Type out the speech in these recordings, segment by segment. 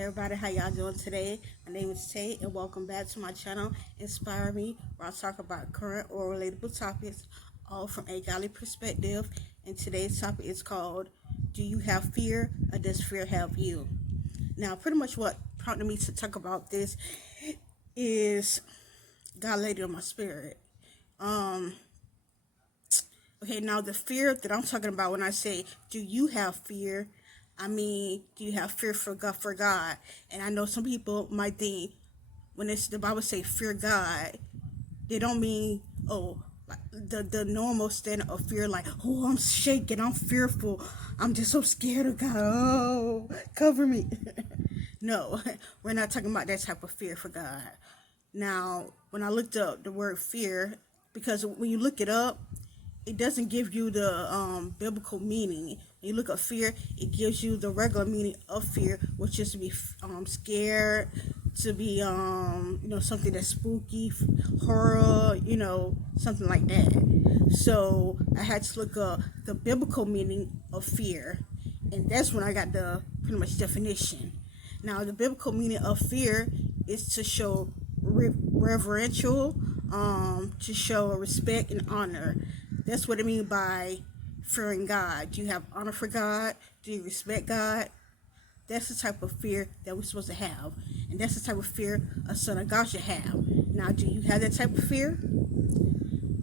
Hey everybody, how y'all doing today? My name is Tate and welcome back to my channel, Inspire Me, where I talk about current or relatable topics, all from a godly perspective. And today's topic is called, do you have fear or does fear have you? Now, pretty much what prompted me to talk about this is God laid it on my spirit. Okay, now the fear that I'm talking about when I say, do you have fear? I mean, do you have fear for God? And I know some people might think when it's the Bible say fear God, they don't mean, oh, like the normal standard of fear, like, oh, I'm shaking, I'm fearful, I'm just so scared of God, oh, cover me. No, we're not talking about that type of fear for God. Now, when I looked up the word fear, because when you look it up, it doesn't give you the biblical meaning. When you look up fear, it gives you the regular meaning of fear, which is to be scared, to be something that's spooky, horror, something like that. So I had to look up the biblical meaning of fear, and that's when I got the pretty much definition. Now, the biblical meaning of fear is to show reverential, to show respect and honor. That's what I mean by fearing God. Do you have honor for God? Do you respect God? That's the type of fear that we're supposed to have. And that's the type of fear a son of God should have. Now, do you have that type of fear?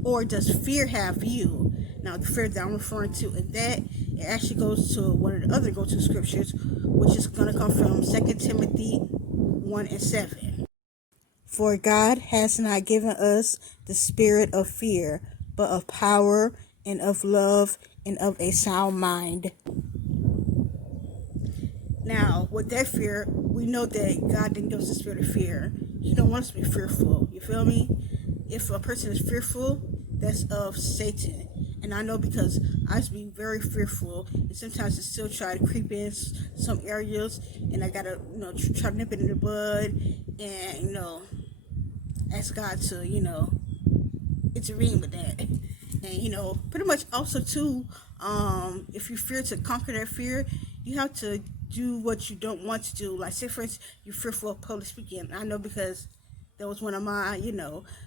Or does fear have you? Now, the fear that I'm referring to in that, it actually goes to one of the other go-to scriptures, which is going to come from 2 Timothy 1:7. For God has not given us the spirit of fear, but of power and of love and of a sound mind. Now, with that fear, we know that God didn't give us the spirit of fear. He don't want us to be fearful. You feel me? If a person is fearful, that's of Satan. And I know because I used to be very fearful, and sometimes I still try to creep in some areas, and I gotta, try to nip it in the bud, and ask God to, intervene with that. And pretty much also too, if you fear to conquer that fear, you have to do what you don't want to do. Like, say for instance, you're fearful of public speaking. I know because that was one of my,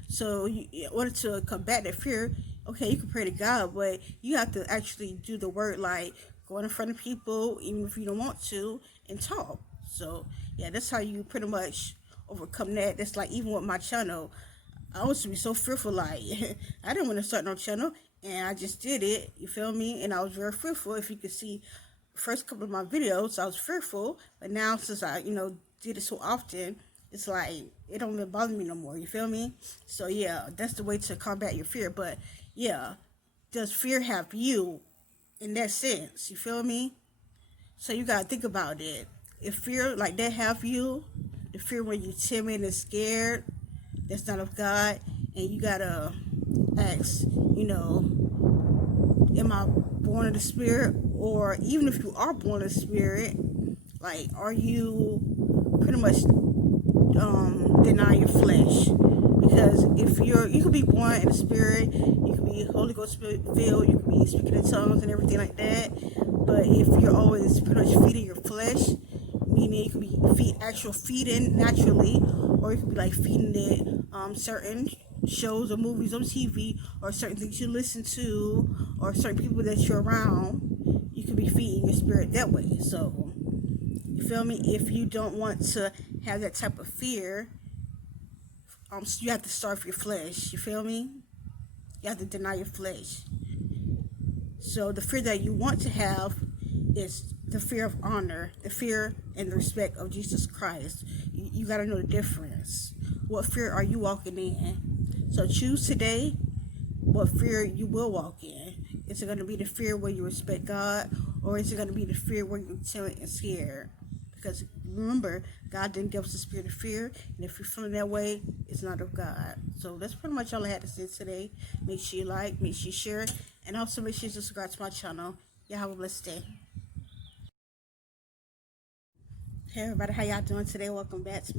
so in order to combat that fear, okay, you can pray to God, but you have to actually do the work, like going in front of people, even if you don't want to, and talk. So yeah, that's how you pretty much overcome that. That's like even with my channel, I used to be so fearful, like I didn't want to start no channel, and I just did it. You feel me? And I was very fearful. If you could see, first couple of my videos, I was fearful, but now since I, did it so often, it's like it don't even bother me no more. You feel me? So yeah, that's the way to combat your fear. But yeah, does fear have you in that sense? You feel me? So you gotta think about it. If fear like that have you, the fear when you're timid and scared, that's not of God, and you gotta ask, am I born of the Spirit? Or even if you are born of the Spirit, like, are you pretty much deny your flesh? Because if you could be born in the Spirit, you could be Holy Ghost Spirit filled, you could be speaking in tongues and everything like that. But if you're always pretty much feeding your flesh, meaning you could be feeding naturally, or you could be like feeding it certain shows or movies on TV, or certain things you listen to, or certain people that you're around, you could be feeding your spirit that way. So you feel me? If you don't want to have that type of fear, you have to starve your flesh. You feel me? You have to deny your flesh. So the fear that you want to have is the fear of honor, the fear and the respect of Jesus Christ. You got to know the difference. What fear are you walking in? So choose today what fear you will walk in. Is it going to be the fear where you respect God, or is it going to be the fear where you're timid and scared? Because remember, God didn't give us the spirit of fear, and if you're feeling that way, it's not of God. So that's pretty much all I had to say today. Make sure you like, make sure you share, and also make sure you subscribe to my channel. Y'all have a blessed day. Hey everybody, how y'all doing today? Welcome back to